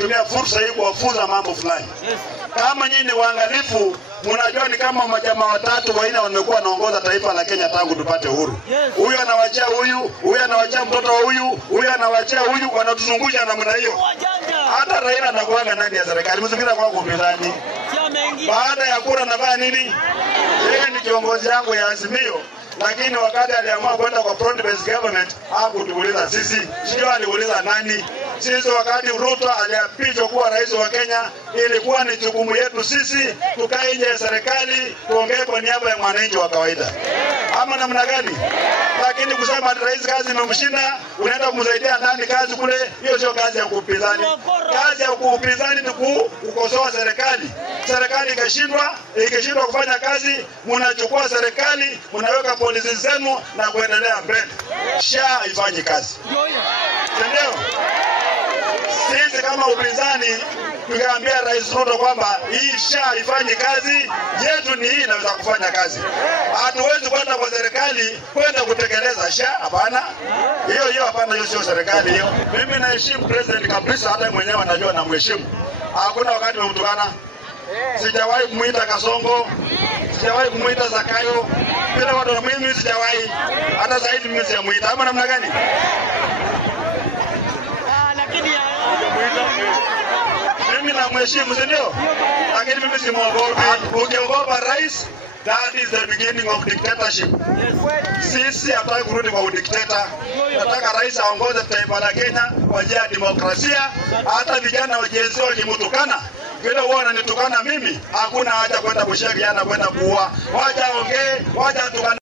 natumia fursa hii kuwafunza mambo fulani. Kama nyinyi ni waangalifu, mnajua ni kama majamaa watatu wanne wamekuwa wanaongoza taifa la Kenya tangu tupate uhuru. Huyu anawachia huyu anawachia mtoto wa huyu anawachia huyu, wanatuzungusha namna hiyo. Hata Raila anakuanga ndani ya serikali, msifikiri kwa upinzani. Baada ya kura nafanya nini? Yeye ni kiongozi yangu ya Azimio. Lakini wakati aliamua kwenda kwa front based government, hakutuuliza sisi, sio aliuliza nani. Sisi wakati Ruto aliapishwa kuwa rais wa Kenya, ilikuwa ni jukumu yetu sisi tukae nje ya serikali tuongee kwa niaba ya mwananchi wa kawaida. Ama namna gani? Lakini kusema rais kazi imemshinda, unaenda kumsaidia ndani kazi kule, hiyo sio kazi ya kupinzani. Kazi ya kupinzani ni kukosoa serikali. Serikali ikishindwa kufanya kazi, mnachukua serikali, mnaweka polisi zenu na kuendelea mbele. SHA haifanyi kazi. Ndio. Sisi kama upinzani tukaambia Rais Ruto kwamba hii SHA haifanyi kazi, yetu ni hii inaweza kufanya kazi. Hatuwezi kwenda kwa serikali kwenda kutekeleza SHA, hapana. Hiyo hapana, hiyo sio serikali hiyo. Mimi naheshimu president kabisa, hata mwenyewe anajua na mheshimu. Hakuna wakati nimemtukana. Sijawahi kumuita Kasongo, sijawahi kumuita Zakayo. Bila watu na mimi sijawahi. Hata zaidi mimi sijamuita. Ama namna gani? Mimi na mheshimu, ndio? Lakini mimi si muogopi. Ukiogopa rais, that is the beginning of dictatorship. Sisi hatutaki kurudi kwa udikteta. Nataka rais aongoze taifa la Kenya kwa njia ya demokrasia. Hata vijana wajenzi wakimtukana, vile wao wananitukana mimi, hakuna haja kwenda kushia vijana kwenda kuua. Wacha ongee, wacha tukana.